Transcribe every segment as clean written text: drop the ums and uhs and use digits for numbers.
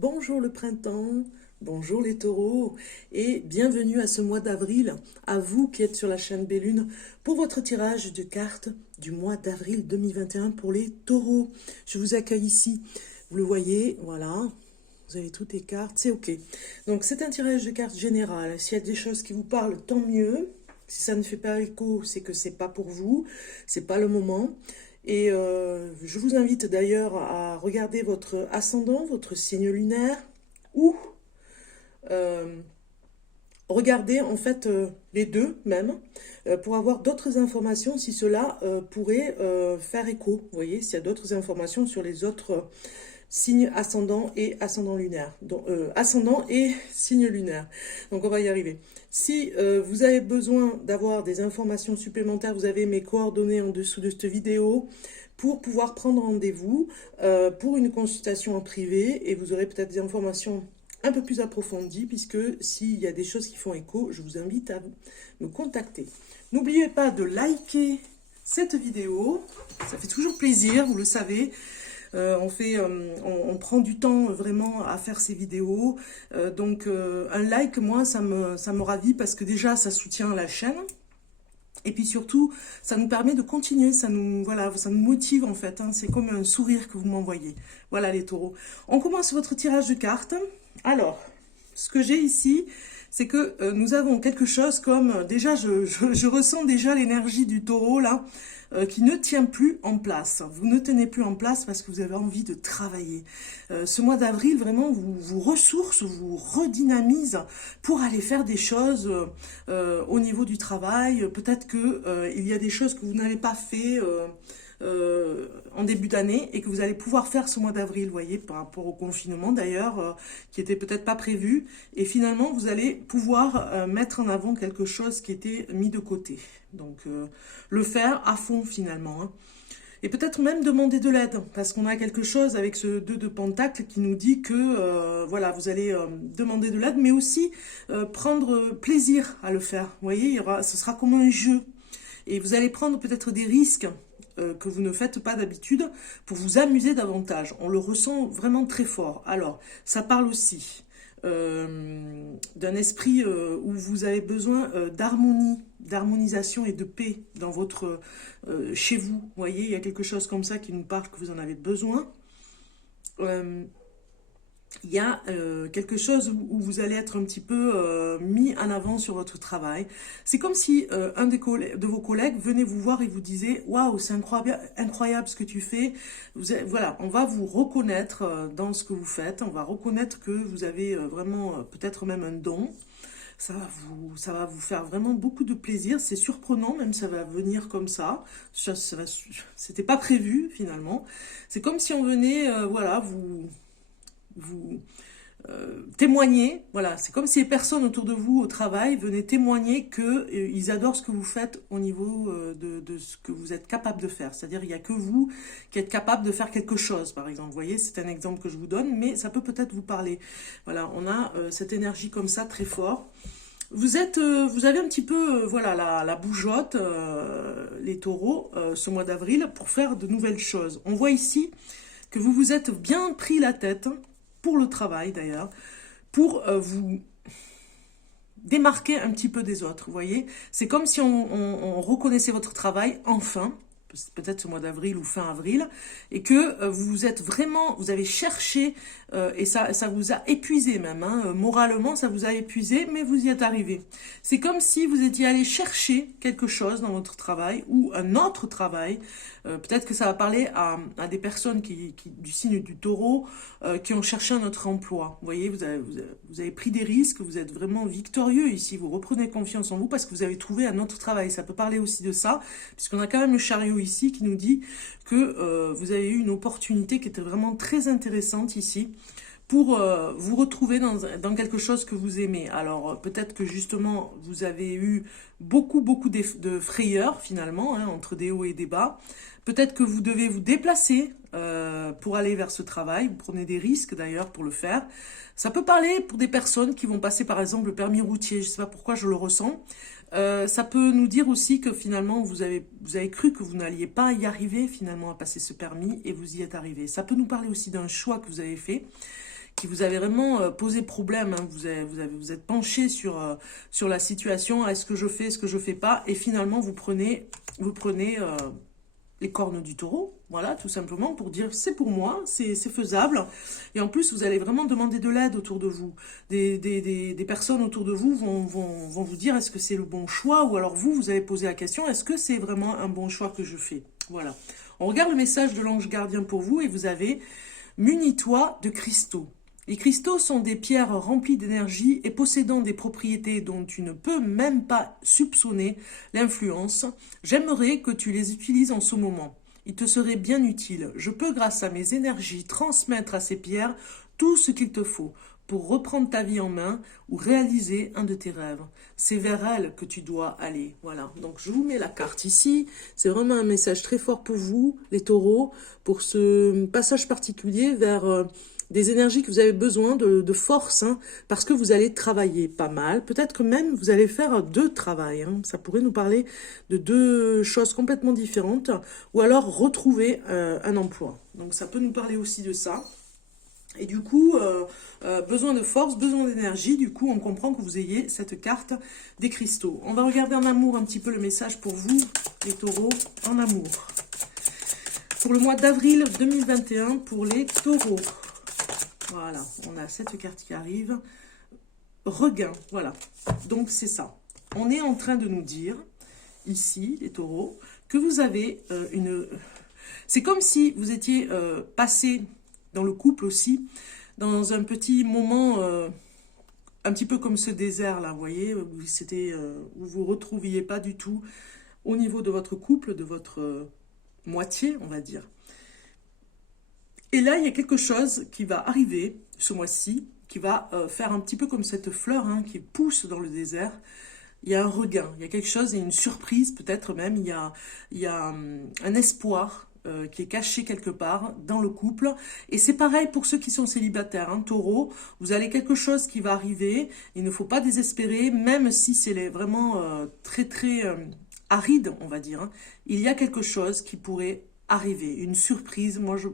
Bonjour le printemps, bonjour les taureaux et bienvenue à ce mois d'avril, à vous qui êtes sur la chaîne Bellune pour votre tirage de cartes du mois d'avril 2021 pour les taureaux. Je vous accueille ici, vous le voyez, voilà, vous avez toutes les cartes, c'est ok. Donc c'est un tirage de cartes général, s'il y a des choses qui vous parlent, tant mieux. Si ça ne fait pas écho, c'est que c'est pas pour vous, c'est pas le moment. Et je vous invite d'ailleurs à regarder votre ascendant, votre signe lunaire, ou euh, regarder en fait les deux même, pour avoir d'autres informations si cela pourrait faire écho. Vous voyez, s'il y a d'autres informations sur les autres signe ascendant et ascendant lunaire. Donc, ascendant et signe lunaire. Donc on va y arriver. Si vous avez besoin d'avoir des informations supplémentaires, vous avez mes coordonnées en dessous de cette vidéo pour pouvoir prendre rendez-vous pour une consultation en privé et vous aurez peut-être des informations un peu plus approfondies puisque s'il y a des choses qui font écho, je vous invite à me contacter. N'oubliez pas de liker cette vidéo, ça fait toujours plaisir, vous le savez. On prend du temps vraiment à faire ces vidéos. Donc un like, moi, ça me ravit parce que déjà, ça soutient la chaîne. Et puis surtout, ça nous permet de continuer, voilà, ça nous motive en fait. Hein. C'est comme un sourire que vous m'envoyez. Voilà les taureaux. On commence votre tirage de cartes. Alors, ce que j'ai ici, c'est que nous avons quelque chose comme, déjà, je ressens déjà l'énergie du taureau là, qui ne tient plus en place. Vous ne tenez plus en place parce que vous avez envie de travailler. Ce mois d'avril, vraiment, vous ressource, vous redynamise pour aller faire des choses au niveau du travail. Peut-être que il y a des choses que vous n'avez pas fait en début d'année et que vous allez pouvoir faire ce mois d'avril, vous voyez, par rapport au confinement d'ailleurs, qui était peut-être pas prévu. Et finalement, vous allez pouvoir mettre en avant quelque chose qui était mis de côté. Donc, le faire à fond finalement. Hein. Et peut-être même demander de l'aide, parce qu'on a quelque chose avec ce 2 de Pentacle qui nous dit que voilà, vous allez demander de l'aide, mais aussi prendre plaisir à le faire. Vous voyez, ce sera comme un jeu. Et vous allez prendre peut-être des risques que vous ne faites pas d'habitude pour vous amuser davantage. On le ressent vraiment très fort. Alors, ça parle aussi d'un esprit où vous avez besoin d'harmonie, d'harmonisation et de paix dans votre chez vous. Vous voyez, il y a quelque chose comme ça qui nous parle que vous en avez besoin. Il y a quelque chose où vous allez être un petit peu mis en avant sur votre travail. C'est comme si un de vos collègues venait vous voir et vous disait « Waouh, c'est incroyable ce que tu fais. » Voilà, on va vous reconnaître dans ce que vous faites. On va reconnaître que vous avez vraiment peut-être même un don. Ça va vous faire vraiment beaucoup de plaisir. C'est surprenant, même ça va venir comme ça. C'était pas prévu finalement. C'est comme si on venait, voilà, vous témoigner, voilà, c'est comme si les personnes autour de vous au travail venaient témoigner qu'ils adorent ce que vous faites au niveau de ce que vous êtes capable de faire. C'est-à-dire il n'y a que vous qui êtes capable de faire quelque chose, par exemple. Vous voyez, c'est un exemple que je vous donne, mais ça peut peut-être vous parler. Voilà, on a cette énergie comme ça très fort. Vous avez un petit peu, voilà, la bougeotte, les taureaux, ce mois d'avril, pour faire de nouvelles choses. On voit ici que vous vous êtes bien pris la tête, pour le travail d'ailleurs, pour vous démarquer un petit peu des autres, vous voyez. C'est comme si on reconnaissait votre travail, enfin, peut-être ce mois d'avril ou fin avril, et que vous êtes vraiment, vous avez cherché, et ça vous a épuisé même, hein, moralement ça vous a épuisé, mais vous y êtes arrivé. C'est comme si vous étiez allé chercher quelque chose dans votre travail, ou un autre travail, peut-être que ça va parler à des personnes du signe du taureau, qui ont cherché un autre emploi. Vous voyez, vous avez pris des risques, vous êtes vraiment victorieux ici, vous reprenez confiance en vous parce que vous avez trouvé un autre travail. Ça peut parler aussi de ça, puisqu'on a quand même le chariot ici qui nous dit que vous avez eu une opportunité qui était vraiment très intéressante ici pour vous retrouver dans quelque chose que vous aimez. Alors peut-être que justement vous avez eu beaucoup de frayeurs finalement, hein, entre des hauts et des bas. Peut-être que vous devez vous déplacer pour aller vers ce travail. Vous prenez des risques d'ailleurs pour le faire. Ça peut parler pour des personnes qui vont passer par exemple le permis routier. Je ne sais pas pourquoi je le ressens. Ça peut nous dire aussi que finalement vous avez cru que vous n'alliez pas y arriver finalement à passer ce permis et vous y êtes arrivé. Ça peut nous parler aussi d'un choix que vous avez fait qui vous avez vraiment posé problème. Hein. Vous êtes penché sur la situation. Est-ce que je fais, est-ce que je fais pas? Et finalement, vous prenez les cornes du taureau, voilà, tout simplement, pour dire c'est pour moi, c'est faisable. Et en plus, vous allez vraiment demander de l'aide autour de vous. Des personnes autour de vous vont vous dire est-ce que c'est le bon choix, ou alors vous allez poser la question, est-ce que c'est vraiment un bon choix que je fais? Voilà. On regarde le message de l'ange gardien pour vous, et vous avez munis-toi de cristaux. Les cristaux sont des pierres remplies d'énergie et possédant des propriétés dont tu ne peux même pas soupçonner l'influence. J'aimerais que tu les utilises en ce moment. Il te serait bien utile. Je peux, grâce à mes énergies, transmettre à ces pierres tout ce qu'il te faut pour reprendre ta vie en main ou réaliser un de tes rêves. C'est vers elle que tu dois aller. Voilà, donc je vous mets la carte ici. C'est vraiment un message très fort pour vous, les taureaux, pour ce passage particulier vers des énergies que vous avez besoin de force, hein, parce que vous allez travailler pas mal. Peut-être que même vous allez faire deux travails. Hein. Ça pourrait nous parler de deux choses complètement différentes, ou alors retrouver un emploi. Donc ça peut nous parler aussi de ça. Et du coup, besoin de force, besoin d'énergie, du coup on comprend que vous ayez cette carte des cristaux. On va regarder en amour un petit peu le message pour vous, les taureaux, en amour. Pour le mois d'avril 2021, pour les taureaux. Voilà, on a cette carte qui arrive. Regain, voilà. Donc c'est ça. On est en train de nous dire, ici, les taureaux, que vous avez une... C'est comme si vous étiez passé dans le couple aussi, dans un petit moment, un petit peu comme ce désert-là, vous voyez, où vous retrouviez pas du tout au niveau de votre couple, de votre moitié, on va dire. Et là, il y a quelque chose qui va arriver ce mois-ci, qui va faire un petit peu comme cette fleur hein, qui pousse dans le désert. Il y a un regain, il y a quelque chose, il y a une surprise peut-être même, il y a un espoir qui est caché quelque part dans le couple. Et c'est pareil pour ceux qui sont célibataires, hein, taureau, vous avez quelque chose qui va arriver, il ne faut pas désespérer, même si c'est vraiment très aride, on va dire. Hein, il y a quelque chose qui pourrait arriver, une surprise, moi je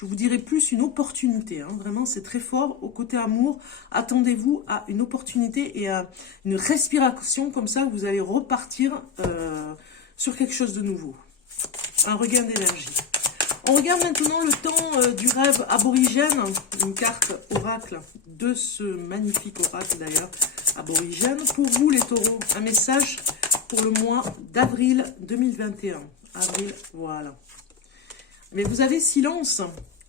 vous dirais plus une opportunité, hein. Vraiment c'est très fort au côté amour, attendez-vous à une opportunité et à une respiration comme ça, vous allez repartir sur quelque chose de nouveau, un regain d'énergie. On regarde maintenant le temps du rêve aborigène, une carte oracle de ce magnifique oracle d'ailleurs, aborigène. Pour vous les taureaux, un message pour le mois d'avril 2021. Avril, voilà. Mais vous avez silence,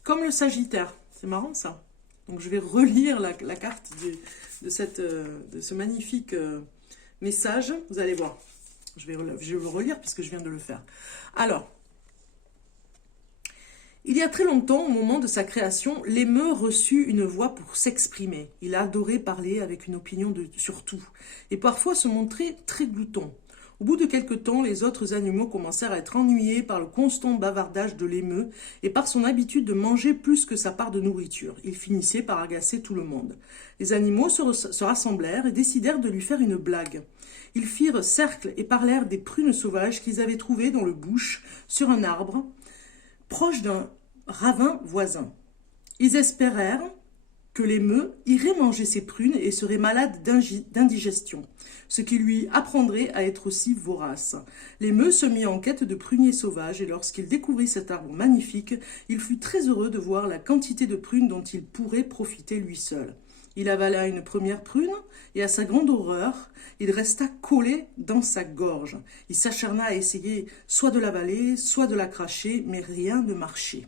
comme le Sagittaire. C'est marrant ça. Donc je vais relire la carte de ce magnifique message. Vous allez voir. Je vais le relire puisque je viens de le faire. Alors, il y a très longtemps, au moment de sa création, l'émeu reçut une voix pour s'exprimer. Il adorait parler avec une opinion sur tout, et parfois se montrer très glouton. Au bout de quelque temps, les autres animaux commencèrent à être ennuyés par le constant bavardage de l'émeu et par son habitude de manger plus que sa part de nourriture. Il finissait par agacer tout le monde. Les animaux se rassemblèrent et décidèrent de lui faire une blague. Ils firent cercle et parlèrent des prunes sauvages qu'ils avaient trouvées dans le bush, sur un arbre, proche d'un ravin voisin. Ils espérèrent que l'émeu irait manger ces prunes et serait malade d'indigestion, ce qui lui apprendrait à être aussi vorace. L'émeu se mit en quête de pruniers sauvages et lorsqu'il découvrit cet arbre magnifique, il fut très heureux de voir la quantité de prunes dont il pourrait profiter lui seul. Il avala une première prune et à sa grande horreur, il resta collé dans sa gorge. Il s'acharna à essayer soit de l'avaler, soit de la cracher, mais rien ne marchait.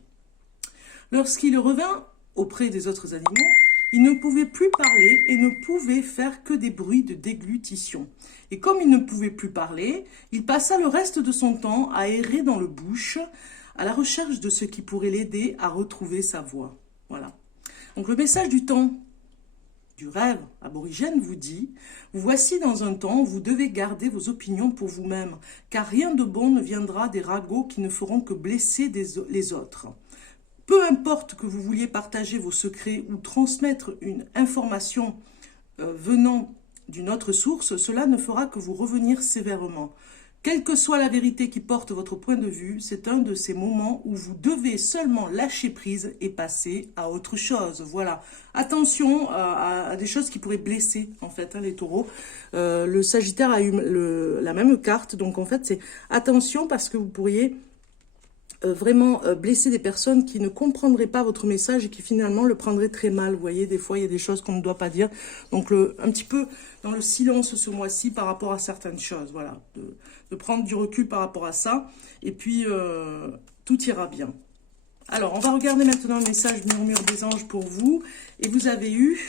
Lorsqu'il revint auprès des autres animaux, il ne pouvait plus parler et ne pouvait faire que des bruits de déglutition. Et comme il ne pouvait plus parler, il passa le reste de son temps à errer dans le bush, à la recherche de ce qui pourrait l'aider à retrouver sa voix. Voilà. Donc le message du temps du rêve aborigène vous dit « Vous voici dans un temps où vous devez garder vos opinions pour vous-même, car rien de bon ne viendra des ragots qui ne feront que blesser les autres. » Peu importe que vous vouliez partager vos secrets ou transmettre une information venant d'une autre source, cela ne fera que vous revenir sévèrement. Quelle que soit la vérité qui porte votre point de vue, c'est un de ces moments où vous devez seulement lâcher prise et passer à autre chose. Voilà. Attention à des choses qui pourraient blesser, en fait, hein, les taureaux. Le Sagittaire a eu la même carte, donc en fait, c'est attention parce que vous pourriez vraiment blesser des personnes qui ne comprendraient pas votre message et qui finalement le prendraient très mal. Vous voyez, des fois, il y a des choses qu'on ne doit pas dire. Donc, un petit peu dans le silence ce mois-ci par rapport à certaines choses. Voilà, de prendre du recul par rapport à ça. Et puis, tout ira bien. Alors, on va regarder maintenant le message murmure des anges pour vous. Et vous avez eu...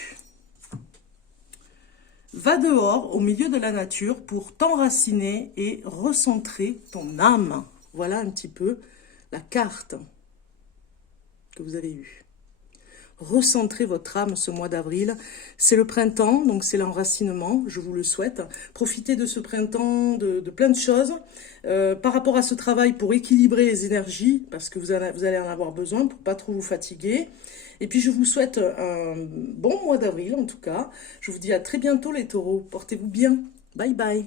Va dehors, au milieu de la nature, pour t'enraciner et recentrer ton âme. Voilà un petit peu la carte que vous avez eue. Recentrez votre âme ce mois d'avril. C'est le printemps, donc c'est l'enracinement, je vous le souhaite. Profitez de ce printemps, de plein de choses. Par rapport à ce travail, pour équilibrer les énergies, parce que vous allez en avoir besoin pour pas trop vous fatiguer. Et puis je vous souhaite un bon mois d'avril en tout cas. Je vous dis à très bientôt les taureaux. Portez-vous bien. Bye bye.